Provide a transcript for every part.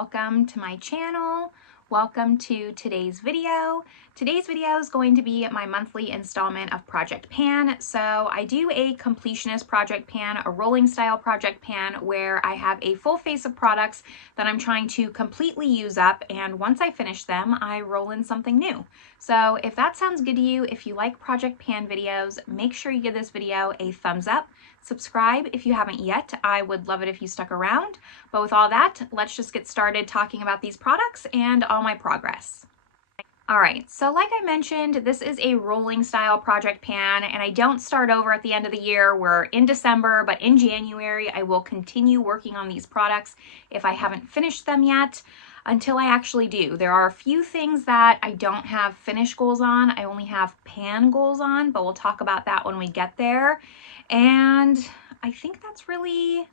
welcome to my channel. Welcome to today's video. Today's video is going to be my monthly installment of Project Pan. So I do a completionist project pan, a rolling style project pan, where I have a full face of products that I'm trying to completely use up, and once I finish them, I roll in something new. So if that sounds good to you, if you like Project Pan videos, make sure you give this video a thumbs up. Subscribe if you haven't yet. I would love it if you stuck around. But with all that, let's just get started talking about these products and all my progress. All right, so like I mentioned, this is a rolling style project pan, and I don't start over at the end of the year. We're in December, but in January, I will continue working on these products if I haven't finished them yet, until I actually do. There are a few things that I don't have finish goals on. I only have pan goals on, but we'll talk about that when we get there. And I think that's really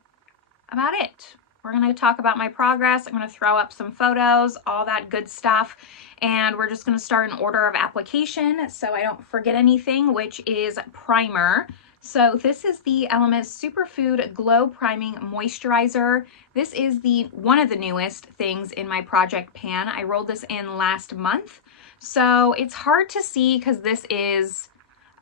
about it. We're going to talk about my progress. I'm going to throw up some photos, all that good stuff. And we're just going to start in order of application so I don't forget anything, which is primer. So this is the RMS Superfood Glow Priming Moisturizer. This is one of the newest things in my project pan. I rolled this in last month. So it's hard to see because this is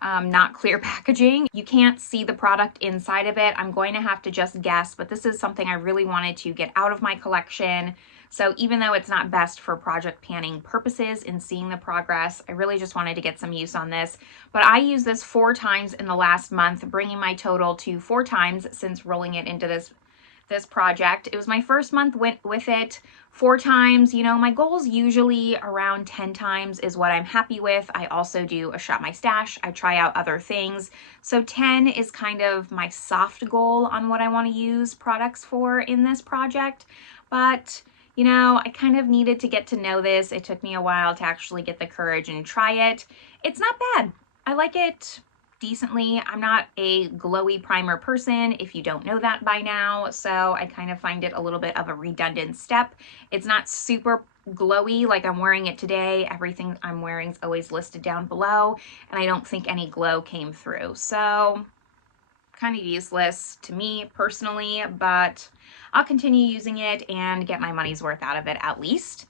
not clear packaging. You can't see the product inside of it. I'm going to have to just guess, but this is something I really wanted to get out of my collection. So even though it's not best for project panning purposes in seeing the progress, I really just wanted to get some use on this. But I used this 4 times in the last month, bringing my total to 4 times since rolling it into this project. It was my first month with it 4 times. You know, my goals usually around 10 times is what I'm happy with. I also do a shop my stash. I try out other things. So 10 is kind of my soft goal on what I want to use products for in this project. But you know, I kind of needed to get to know this. It took me a while to actually get the courage and try it. It's not bad. I like it decently. I'm not a glowy primer person, if you don't know that by now, so I kind of find it a little bit of a redundant step. It's not super glowy like I'm wearing it today. Everything I'm wearing is always listed down below, and I don't think any glow came through. So kind of useless to me personally, but I'll continue using it and get my money's worth out of it at least.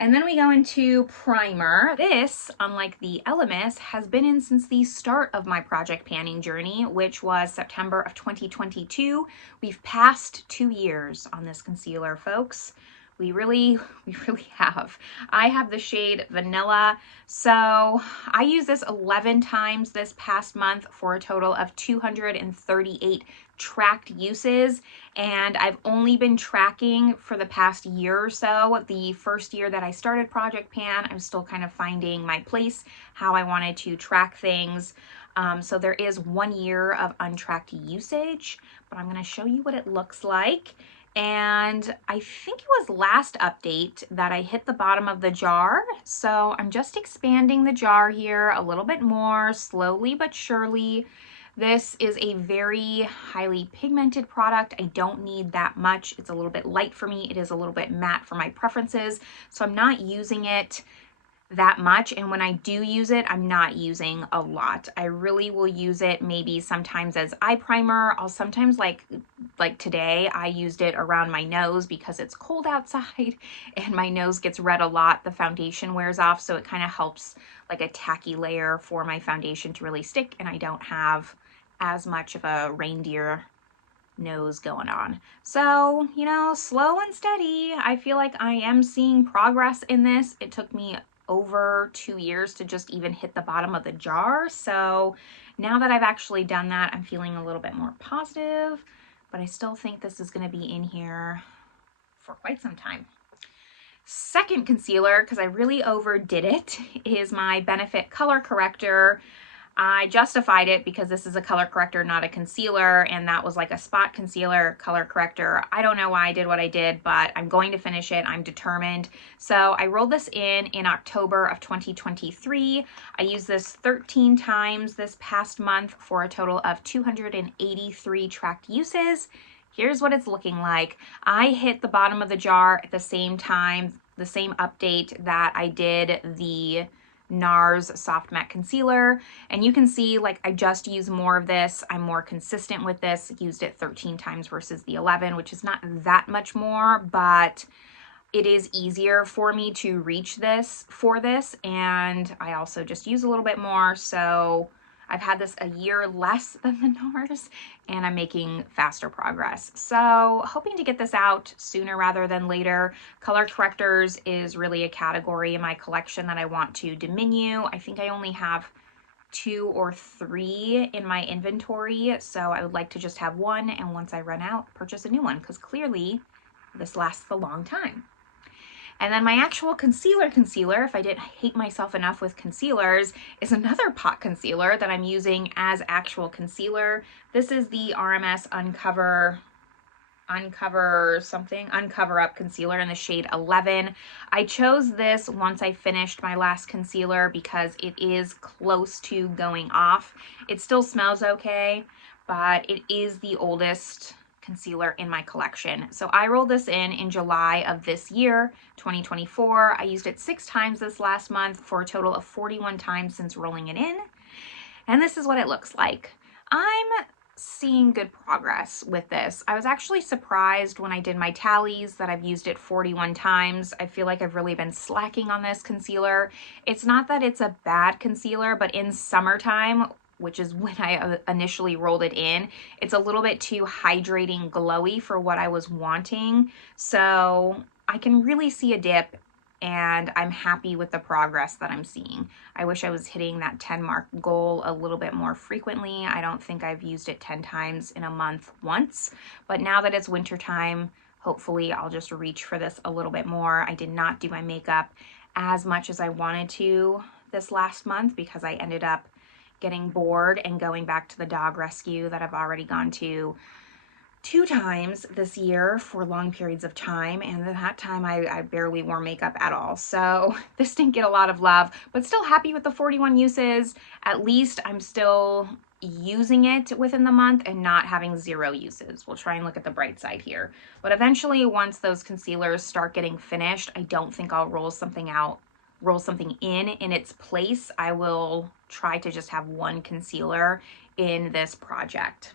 And then we go into primer. This, unlike the RMS, has been in since the start of my project panning journey, which was September of 2022. We've passed 2 years on this concealer, folks. We really have. I have the shade Vanilla. So I used this 11 times this past month for a total of 238 tracked uses, and I've only been tracking for the past year or so. The first year that I started Project Pan, I'm still kind of finding my place, how I wanted to track things. So there is 1 year of untracked usage, but I'm going to show you what it looks like. And I think it was last update that I hit the bottom of the jar. So I'm just expanding the jar here a little bit more, slowly but surely. This is a very highly pigmented product. I don't need that much. It's a little bit light for me. It is a little bit matte for my preferences. So I'm not using it that much, and when I do use it, I'm not using a lot. I really will use it maybe sometimes as eye primer. I'll sometimes like today I used it around my nose because it's cold outside and my nose gets red a lot. The foundation wears off, so it kind of helps like a tacky layer for my foundation to really stick, and I don't have as much of a reindeer nose going on. So, you know, slow and steady. I feel like I am seeing progress in this. It took me over 2 years to just even hit the bottom of the jar. So now that I've actually done that, I'm feeling a little bit more positive, but I still think this is going to be in here for quite some time. Second concealer, because I really overdid it, is my Benefit Color Corrector. I justified it because this is a color corrector, not a concealer, and that was like a spot concealer color corrector. I don't know why I did what I did, but I'm going to finish it. I'm determined. So I rolled this in October of 2023. I used this 13 times this past month for a total of 283 tracked uses. Here's what it's looking like. I hit the bottom of the jar at the same time, the same update that I did the Nars Soft Matte Concealer, and you can see like I just use more of this. I'm more consistent with this. Used it 13 times versus the 11, which is not that much more, but it is easier for me to reach this for this, and I also just use a little bit more. So I've had this a year less than the Nars, and I'm making faster progress. So hoping to get this out sooner rather than later. Color correctors is really a category in my collection that I want to diminish. I think I only have 2 or 3 in my inventory, so I would like to just have one, and once I run out, purchase a new one, because clearly this lasts a long time. And then my actual concealer, if I didn't hate myself enough with concealers, is another pot concealer that I'm using as actual concealer. This is the RMS Uncover Up Concealer in the shade 11. I chose this once I finished my last concealer because it is close to going off. It still smells okay, but it is the oldest concealer in my collection. So I rolled this in July of this year, 2024. I used it 6 times this last month for a total of 41 times since rolling it in. And this is what it looks like. I'm seeing good progress with this. I was actually surprised when I did my tallies that I've used it 41 times. I feel like I've really been slacking on this concealer. It's not that it's a bad concealer, but in summertime, which is when I initially rolled it in, it's a little bit too hydrating glowy for what I was wanting. So I can really see a dip, and I'm happy with the progress that I'm seeing. I wish I was hitting that 10 mark goal a little bit more frequently. I don't think I've used it 10 times in a month once, but now that it's winter time, hopefully I'll just reach for this a little bit more. I did not do my makeup as much as I wanted to this last month because I ended up getting bored and going back to the dog rescue that I've already gone to 2 times this year for long periods of time, and that time I barely wore makeup at all. So this didn't get a lot of love, but still happy with the 41 uses. At least I'm still using it within the month and not having 0 uses. We'll try and look at the bright side here. But eventually, once those concealers start getting finished, I don't think I'll roll something in its place. I will try to just have one concealer in this project.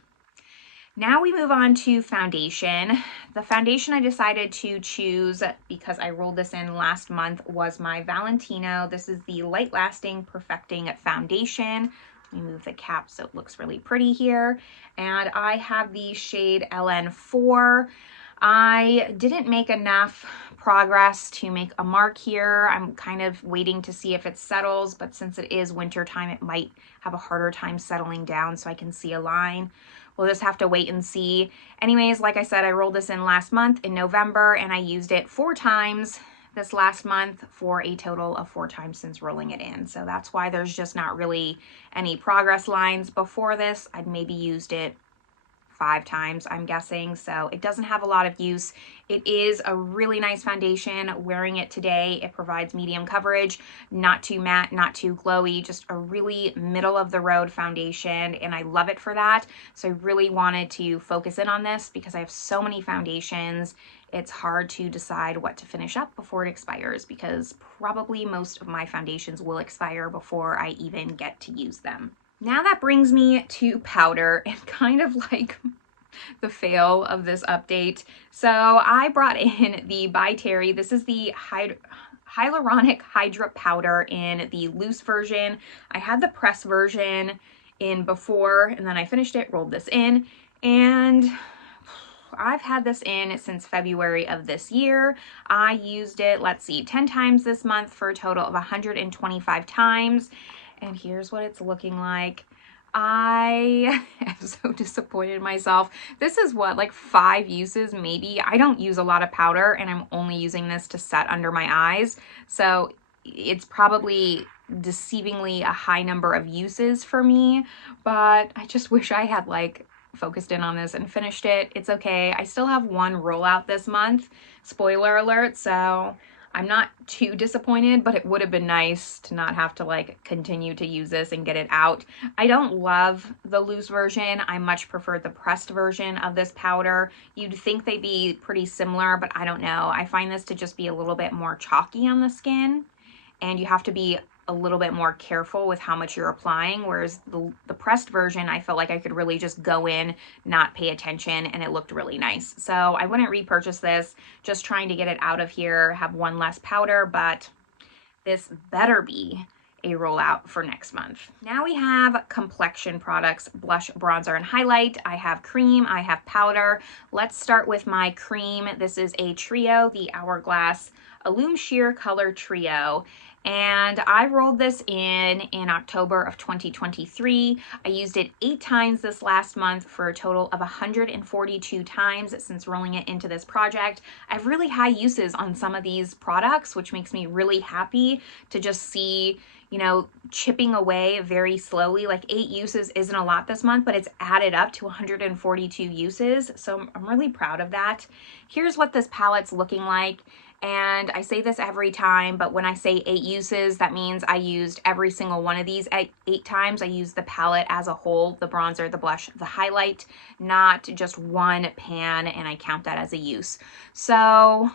Now we move on to foundation. The foundation I decided to choose because I rolled this in last month was my Valentino. This is the Light Lasting Perfecting Foundation. Let me move the cap so it looks really pretty here. And I have the shade LN4. I didn't make enough progress to make a mark here. I'm kind of waiting to see if it settles, but since it is winter time, it might have a harder time settling down so I can see a line. We'll just have to wait and see. Anyways, like I said, I rolled this in last month in November, and I used it 4 times this last month for a total of 4 times since rolling it in. So that's why there's just not really any progress lines. Before this, I'd maybe used it 5 times, I'm guessing, so it doesn't have a lot of use. It is a really nice foundation. Wearing it today, it provides medium coverage, not too matte, not too glowy, just a really middle of the road foundation, and I love it for that. So I really wanted to focus in on this because I have so many foundations. It's hard to decide what to finish up before it expires because probably most of my foundations will expire before I even get to use them. Now that brings me to powder and kind of like the fail of this update. So I brought in the By Terry. This is the Hyaluronic Hydra Powder in the loose version. I had the press version in before, and then I finished it, rolled this in, and I've had this in since February of this year. I used it, let's see, 10 times this month for a total of 125 times. And here's what it's looking like. I am so disappointed in myself. This is what, like 5 uses maybe. I don't use a lot of powder, and I'm only using this to set under my eyes. So it's probably deceivingly a high number of uses for me, but I just wish I had like focused in on this and finished it. It's okay. I still have 1 rollout this month. Spoiler alert. So I'm not too disappointed, but it would have been nice to not have to like continue to use this and get it out. I don't love the loose version. I much prefer the pressed version of this powder. You'd think they'd be pretty similar, but I don't know. I find this to just be a little bit more chalky on the skin, and you have to be a little bit more careful with how much you're applying, whereas the pressed version, I felt like I could really just go in, not pay attention, and it looked really nice. So I wouldn't repurchase this, just trying to get it out of here, have one less powder, but this better be a rollout for next month. Now we have complexion products, blush, bronzer, and highlight. I have cream, I have powder. Let's start with my cream. This is a trio, the Hourglass Illume Sheer Color Trio. And I rolled this in October of 2023. I used it 8 times this last month for a total of 142 times since rolling it into this project. I have really high uses on some of these products, which makes me really happy to just see, you know, chipping away very slowly. Like 8 uses isn't a lot this month, but it's added up to 142 uses. So I'm really proud of that. Here's what this palette's looking like. And I say this every time, but when I say 8 uses, that means I used every single one of these 8 times. I used the palette as a whole, the bronzer, the blush, the highlight, not just one pan, and I count that as a use. So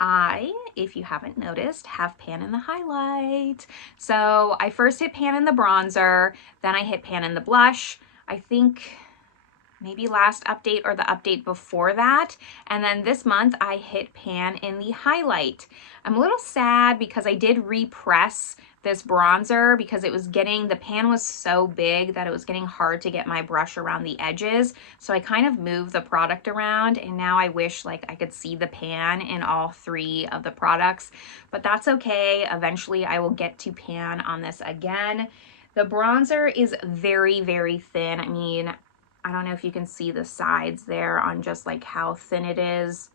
I, if you haven't noticed, have pan in the highlight. So I first hit pan in the bronzer, then I hit pan in the blush. I think maybe last update or the update before that. And then this month I hit pan in the highlight. I'm a little sad because I did repress this bronzer because it was getting, the pan was so big that it was getting hard to get my brush around the edges. So I kind of moved the product around, and now I wish like I could see the pan in all 3 of the products, but that's okay. Eventually I will get to pan on this again. The bronzer is very, very thin. I mean, I don't know if you can see the sides there on just like how thin it is,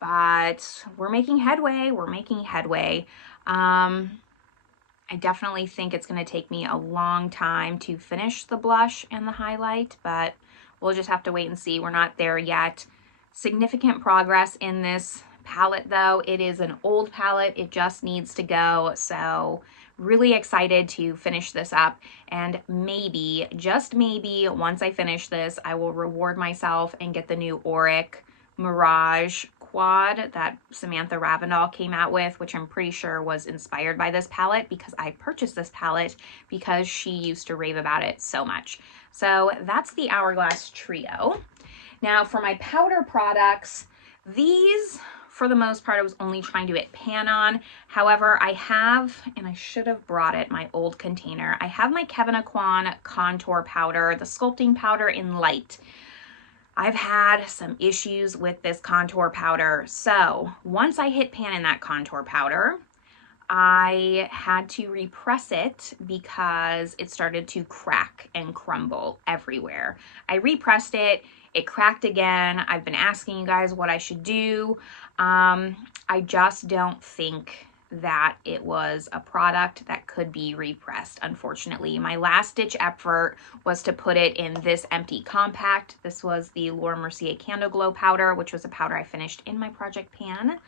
but we're making headway. We're making headway. I definitely think it's going to take me a long time to finish the blush and the highlight, but we'll just have to wait and see. We're not there yet. Significant progress in this palette though. It is an old palette. It just needs to go. So really excited to finish this up, and maybe, just maybe, once I finish this, I will reward myself and get the new Auric Mirage Quad that Samantha Ravindal came out with, which I'm pretty sure was inspired by this palette because I purchased this palette because she used to rave about it so much. So that's the Hourglass Trio. Now for my powder products, these, for the most part, I was only trying to hit pan on. However, I have, and I should have brought it, my old container. I have my Kevyn Aucoin contour powder, the sculpting powder in light. I've had some issues with this contour powder. So once I hit pan in that contour powder, I had to repress it because it started to crack and crumble everywhere. I repressed it, it cracked again. I've been asking you guys what I should do. I just don't think that it was a product that could be repressed, unfortunately. My last ditch effort was to put it in this empty compact. This was the Laura Mercier Candle Glow powder, which was a powder I finished in my Project Pan.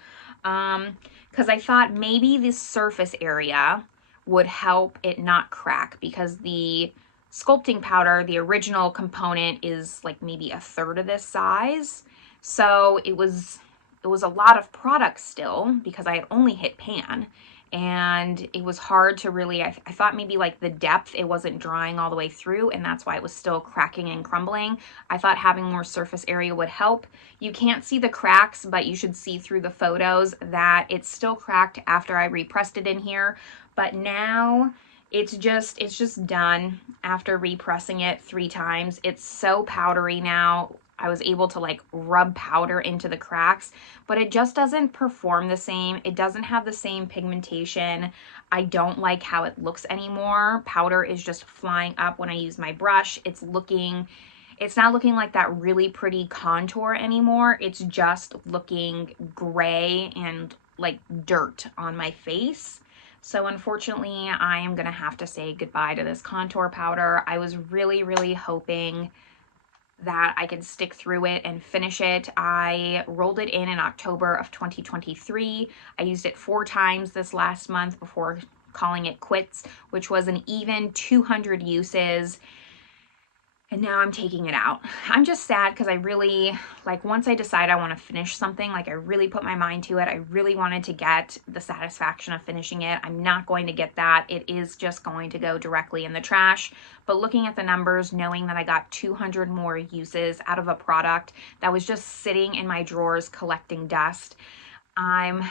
Because I thought maybe this surface area would help it not crack, because the sculpting powder, the original component, is like maybe 1/3 of this size. So it was a lot of product still because I had only hit pan, and it was hard to really, I thought maybe like the depth, it wasn't drying all the way through, and that's why it was still cracking and crumbling. I thought having more surface area would help. You can't see the cracks, but you should see through the photos that it's still cracked after I repressed it in here. But now it's just done after repressing it 3 times. It's so powdery now. I was able to like rub powder into the cracks, but it just doesn't perform the same. It doesn't have the same pigmentation. I don't like how it looks anymore. Powder is just flying up when I use my brush. It's not looking like that really pretty contour anymore. It's just looking gray and like dirt on my face. So unfortunately, I am gonna have to say goodbye to this contour powder. I was really, really hoping that I could stick through it and finish it. I rolled it in October of 2023. I used it 4 times this last month before calling it quits, which was an even 200 uses. And now I'm taking it out. I'm just sad because I really, like, once I decide I want to finish something, like, I really put my mind to it. I really wanted to get the satisfaction of finishing it. I'm not going to get that. It is just going to go directly in the trash. But looking at the numbers, knowing that I got 200 more uses out of a product that was just sitting in my drawers collecting dust, I'm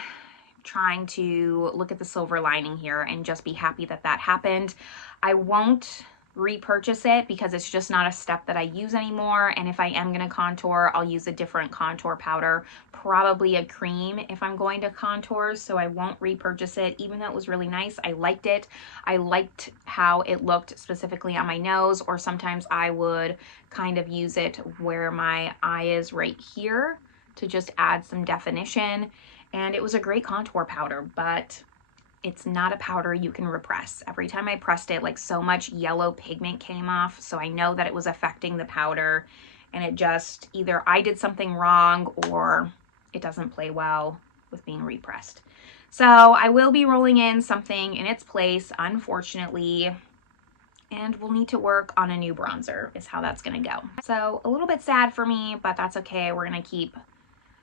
trying to look at the silver lining here and just be happy that that happened. I won't repurchase it because it's just not a step that I use anymore. And if I am going to contour, I'll use a different contour powder, probably a cream if I'm going to contour. So I won't repurchase it, even though it was really nice. I liked it. I liked how it looked specifically on my nose, or sometimes I would kind of use it where my eye is right here to just add some definition. And it was a great contour powder, but it's not a powder you can repress. Every time I pressed it, like, so much yellow pigment came off. So I know that it was affecting the powder, and it just, either I did something wrong or it doesn't play well with being repressed. So I will be rolling in something in its place, unfortunately, and we'll need to work on a new bronzer is how that's gonna go. So a little bit sad for me, but that's okay. We're gonna keep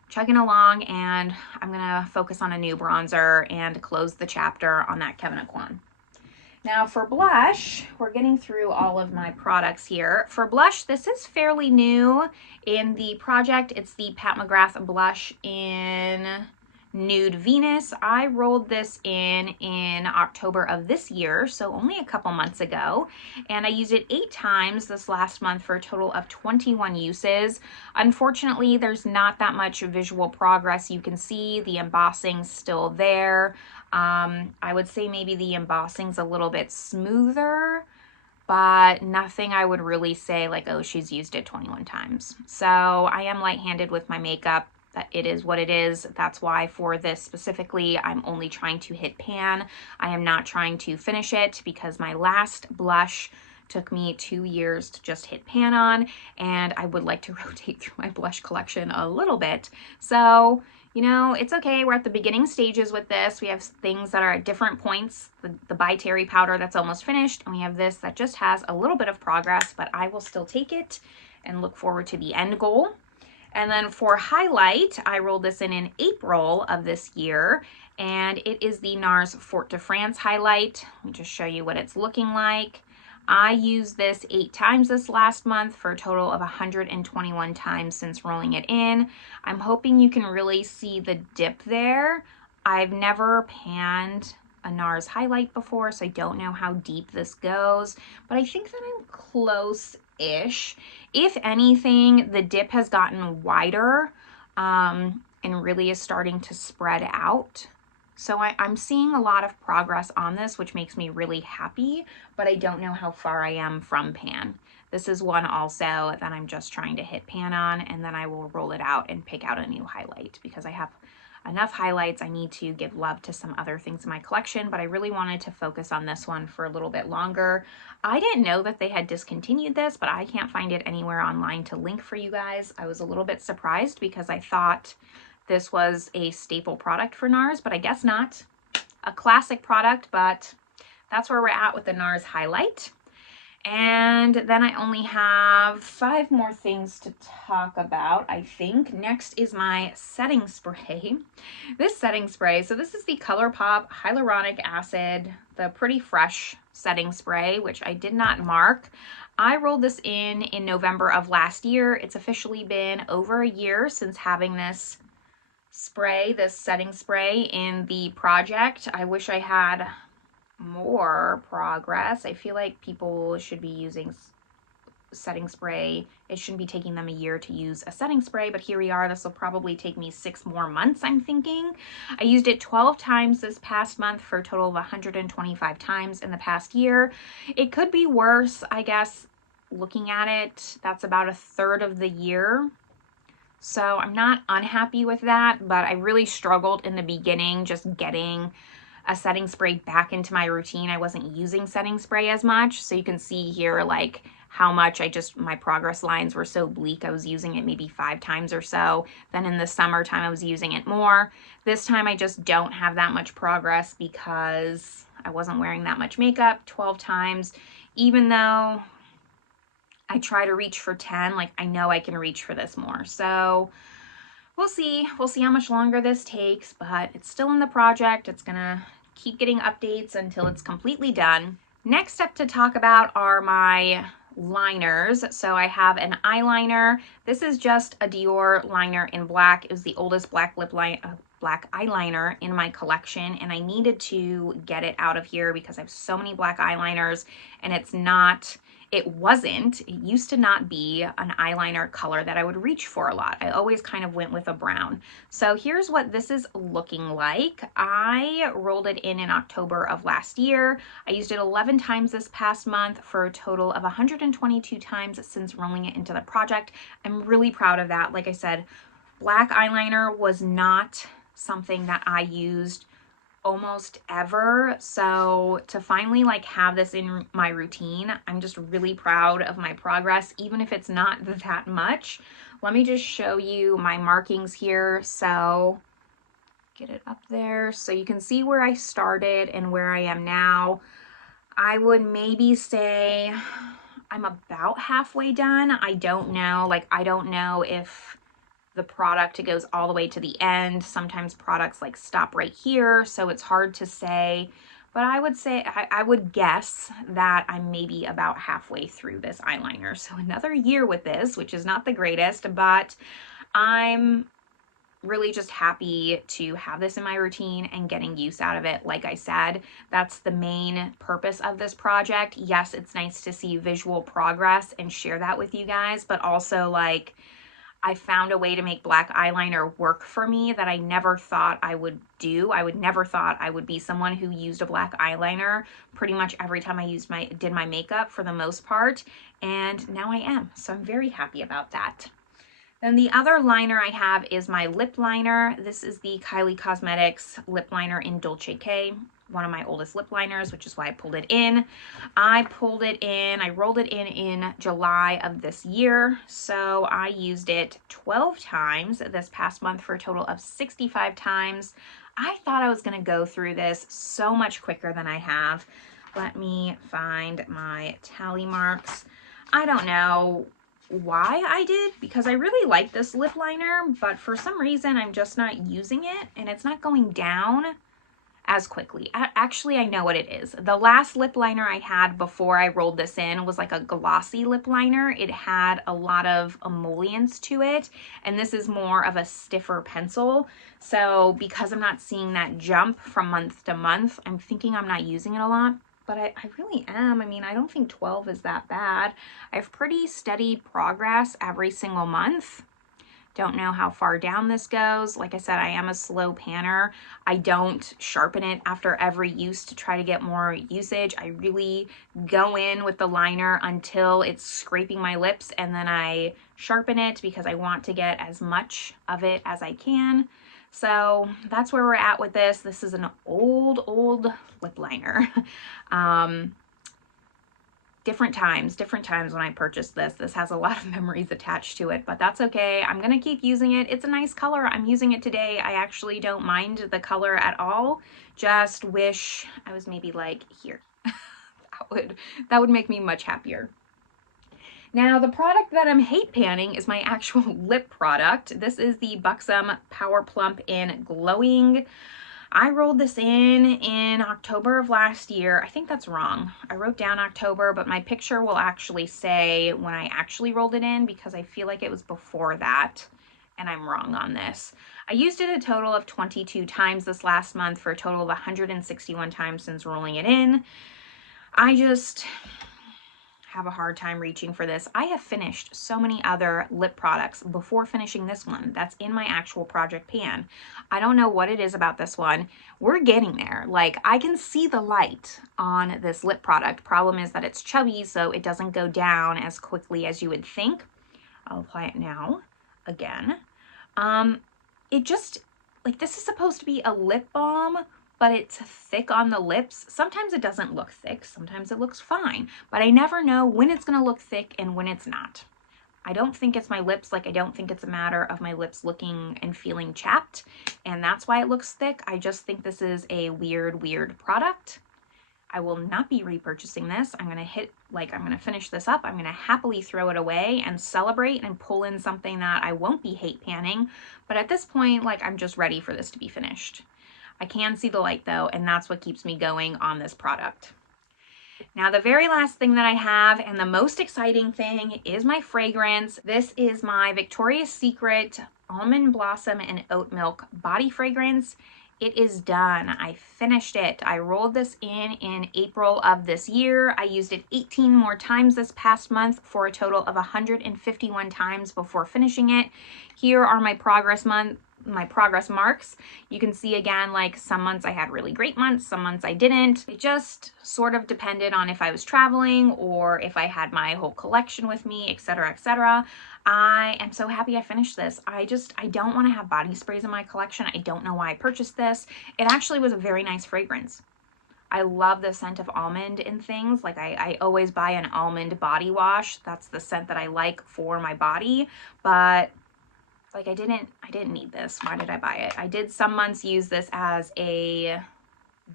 chugging along, and I'm gonna focus on a new bronzer and close the chapter on that Kevyn Aucoin. Now for blush, we're getting through all of my products here. For blush, this is fairly new in the project. It's the Pat McGrath blush in Nude Venus. I rolled this in October of this year, so only a couple months ago, and I used it 8 times this last month for a total of 21 uses. Unfortunately, there's not that much visual progress. You can see the embossing's still there. I would say maybe the embossing's a little bit smoother, but nothing I would really say like, oh, she's used it 21 times. So I am light-handed with my makeup. It is what it is. That's why for this specifically, I'm only trying to hit pan. I am not trying to finish it because my last blush took me 2 years to just hit pan on, and I would like to rotate through my blush collection a little bit. So, you know, it's okay. We're at the beginning stages with this. We have things that are at different points. The By Terry powder that's almost finished, and we have this that just has a little bit of progress, but I will still take it and look forward to the end goal. And then for highlight, I rolled this in April of this year, and it is the Nars Fort de France highlight. Let me just show you what it's looking like. I used this 8 times this last month for a total of 121 times since rolling it in. I'm hoping you can really see the dip there. I've never panned a Nars highlight before, so I don't know how deep this goes, but I think that I'm close-ish. If anything, the dip has gotten wider and really is starting to spread out. So I'm seeing a lot of progress on this, which makes me really happy, but I don't know how far I am from pan. This is one also that I'm just trying to hit pan on, and then I will roll it out and pick out a new highlight because I have enough highlights. I need to give love to some other things in my collection, but I really wanted to focus on this one for a little bit longer. I didn't know that they had discontinued this, but I can't find it anywhere online to link for you guys. I was a little bit surprised because I thought this was a staple product for Nars, but I guess not. A classic product, but that's where we're at with the Nars highlight. And then I only have 5 more things to talk about, I think. Next is my setting spray. This setting spray, so this is the ColourPop Hyaluronic Acid, the Pretty Fresh setting spray, which I did not mark. I rolled this in November of last year. It's officially been over a year since having this spray, this setting spray in the project. I wish I had more progress. I feel like people should be using setting spray. It shouldn't be taking them a year to use a setting spray, but here we are. This will probably take me 6 more months, I'm thinking. I used it 12 times this past month for a total of 125 times in the past year. It could be worse, I guess, looking at it. That's about 1/3 of the year. So I'm not unhappy with that, but I really struggled in the beginning just getting a setting spray back into my routine. I wasn't using setting spray as much. So you can see here like how much my progress lines were so bleak. I was using it maybe 5 times or so. Then in the summertime, I was using it more. This time I just don't have that much progress because I wasn't wearing that much makeup 12 times, even though I try to reach for 10, like I know I can reach for this more. So we'll see. We'll see how much longer this takes, but it's still in the project. It's gonna keep getting updates until it's completely done. Next up to talk about are my liners. So I have an eyeliner. This is just a Dior liner in black. It was the oldest black eyeliner in my collection, and I needed to get it out of here because I have so many black eyeliners, and it used to not be an eyeliner color that I would reach for a lot. I always kind of went with a brown. So here's what this is looking like. I rolled it in October of last year. I used it 11 times this past month for a total of 122 times since rolling it into the project. I'm really proud of that. Like I said, black eyeliner was not something that I used almost ever, so to finally like have this in my routine, I'm just really proud of my progress, even if it's not that much. Let me just show you my markings here. So get it up there so you can see where I started and where I am now. I would maybe say I'm about halfway done. I don't know, like I don't know if the product, it goes all the way to the end. Sometimes products like stop right here, so it's hard to say, but I would say, I would guess that I'm maybe about halfway through this eyeliner. So another year with this, which is not the greatest, but I'm really just happy to have this in my routine and getting use out of it. Like I said, that's the main purpose of this project. Yes, it's nice to see visual progress and share that with you guys, but also like, I found a way to make black eyeliner work for me that I never thought I would do. I would never thought I would be someone who used a black eyeliner pretty much every time I did my makeup for the most part, and now I am. So I'm very happy about that. Then the other liner I have is my lip liner. This is the Kylie Cosmetics lip liner in Dolce K, one of my oldest lip liners, which is why I pulled it in. I rolled it in July of this year. So I used it 12 times this past month for a total of 65 times. I thought I was gonna go through this so much quicker than I have. Let me find my tally marks. I don't know why I did, because I really like this lip liner, but for some reason I'm just not using it and it's not going down as quickly. Actually, I know what it is. The last lip liner I had before I rolled this in was like a glossy lip liner. It had a lot of emollients to it, and this is more of a stiffer pencil. So because I'm not seeing that jump from month to month, I'm thinking I'm not using it a lot, but I really am. I mean, I don't think 12 is that bad. I have pretty steady progress every single month. Don't know how far down this goes. Like I said, I am a slow panner. I don't sharpen it after every use to try to get more usage. I really go in with the liner until it's scraping my lips, and then I sharpen it because I want to get as much of it as I can. So that's where we're at with this. This is an old lip liner. Different times when I purchased this. This has a lot of memories attached to it, but that's okay. I'm gonna keep using it. It's a nice color. I'm using it today. I actually don't mind the color at all. Just wish I was maybe like here. that would make me much happier. Now, the product that I'm hate panning is my actual lip product. This is the Buxom Power Plump in Glowing. I rolled this in October of last year. I think that's wrong. I wrote down October, but my picture will actually say when I actually rolled it in because I feel like it was before that, and I'm wrong on this. I used it a total of 22 times this last month for a total of 161 times since rolling it in. I just have a hard time reaching for this. I have finished so many other lip products before finishing this one that's in my actual project pan. I don't know what it is about this one. We're getting there. Like, I can see the light on this lip product. Problem is that it's chubby, so it doesn't go down as quickly as you would think. I'll apply it now again. It just, like, this is supposed to be a lip balm, but it's thick on the lips. Sometimes it doesn't look thick, sometimes it looks fine, but I never know when it's gonna look thick and when it's not. I don't think it's my lips, like I don't think it's a matter of my lips looking and feeling chapped, and that's why it looks thick. I just think this is a weird product. I will not be repurchasing this. I'm going to finish this up. I'm going to happily throw it away and celebrate and pull in something that I won't be hate panning. But at this point, like, I'm just ready for this to be finished. I can see the light though, and that's what keeps me going on this product. Now, the very last thing that I have, and the most exciting thing, is my fragrance. This is my Victoria's Secret Almond Blossom and Oat Milk body fragrance. It is done. I finished it. I rolled this in April of this year. I used it 18 more times this past month for a total of 151 times before finishing it. Here are my progress marks. You can see again, like, some months I had really great months, some months I didn't. It just sort of depended on if I was traveling or if I had my whole collection with me, etc., etc. I am so happy I finished this. I don't want to have body sprays in my collection. I don't know why I purchased this. It actually was a very nice fragrance. I love the scent of almond in things. Like, I always buy an almond body wash. That's the scent that I like for my body, but like, I didn't need this. Why did I buy it? I did some months use this as a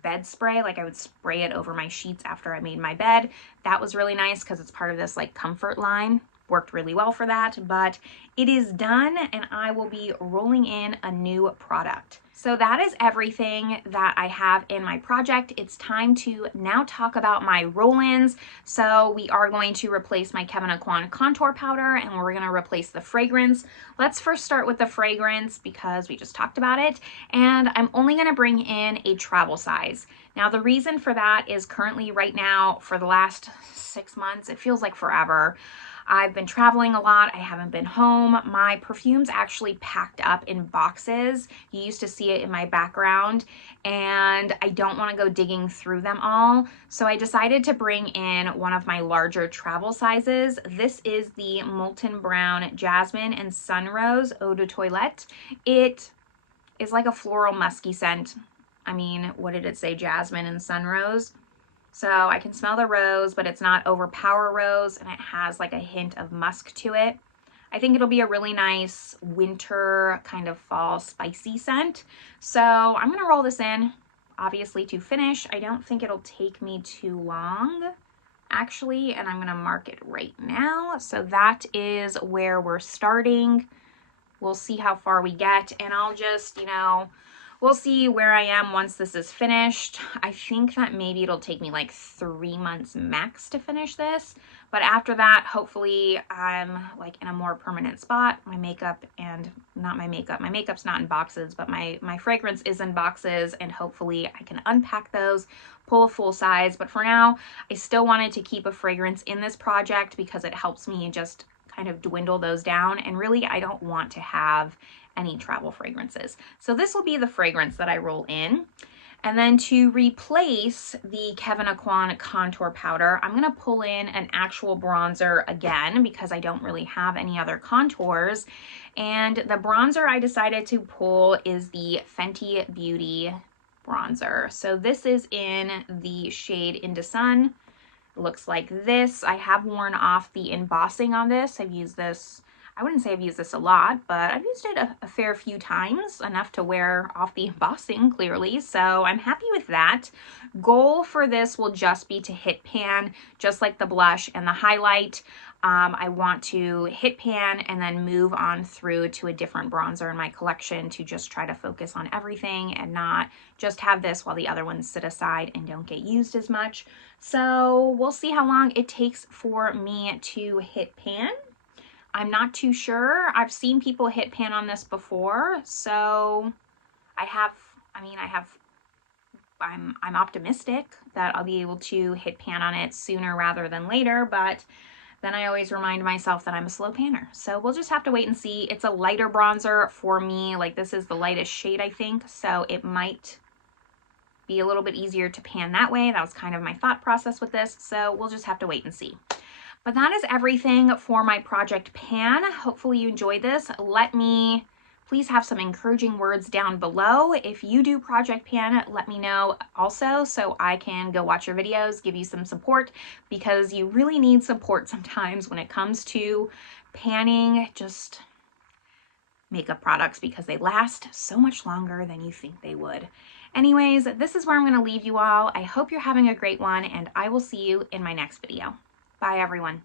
bed spray. Like, I would spray it over my sheets after I made my bed. That was really nice because it's part of this like comfort line. Worked really well for that, but it is done and I will be rolling in a new product. So that is everything that I have in my project. It's time to now talk about my roll-ins. So we are going to replace my Kevyn Aucoin contour powder and we're going to replace the fragrance. Let's first start with the fragrance because we just talked about it, and I'm only going to bring in a travel size. Now, the reason for that is currently right now, for the last 6 months, it feels like forever, I've been traveling a lot. I haven't been home. My perfume's actually packed up in boxes. You used to see it in my background, and I don't want to go digging through them all. So I decided to bring in one of my larger travel sizes. This is the Molten Brown Jasmine and Sunrose Eau de Toilette. It is like a floral musky scent. I mean, what did it say? Jasmine and Sunrose. So I can smell the rose, but it's not overpower rose, and it has like a hint of musk to it. I think it'll be a really nice winter kind of fall spicy scent. So I'm going to roll this in, obviously, to finish. I don't think it'll take me too long, actually, and I'm going to mark it right now. So that is where we're starting. We'll see how far we get, and I'll just, we'll see where I am once this is finished. I think that maybe it'll take me like 3 months max to finish this. But after that, hopefully I'm like in a more permanent spot. My makeup and not my makeup. My makeup's not in boxes, but my fragrance is in boxes, and hopefully I can unpack those, pull a full size. But for now, I still wanted to keep a fragrance in this project because it helps me just kind of dwindle those down. And really, I don't want to have any travel fragrances. So this will be the fragrance that I roll in. And then to replace the Kevyn Aucoin contour powder, I'm going to pull in an actual bronzer again because I don't really have any other contours. And the bronzer I decided to pull is the Fenty Beauty bronzer. So this is in the shade Into Sun. It looks like this. I have worn off the embossing on this. I've used this, I wouldn't say I've used this a lot, but I've used it a fair few times, enough to wear off the embossing clearly. So I'm happy with that. Goal for this will just be to hit pan, just like the blush and the highlight. I want to hit pan and then move on through to a different bronzer in my collection to just try to focus on everything and not just have this while the other ones sit aside and don't get used as much. So we'll see how long it takes for me to hit pan. I'm not too sure. I've seen people hit pan on this before, so I'm optimistic that I'll be able to hit pan on it sooner rather than later, but then I always remind myself that I'm a slow panner. So we'll just have to wait and see. It's a lighter bronzer for me. Like, this is the lightest shade, I think, so it might be a little bit easier to pan that way. That was kind of my thought process with this, so we'll just have to wait and see. But that is everything for my project pan. Hopefully you enjoyed this. Let me please have some encouraging words down below. If you do project pan, let me know also so I can go watch your videos, give you some support, because you really need support sometimes when it comes to panning just makeup products, because they last so much longer than you think they would. Anyways, this is where I'm going to leave you all. I hope you're having a great one, and I will see you in my next video. Bye, everyone.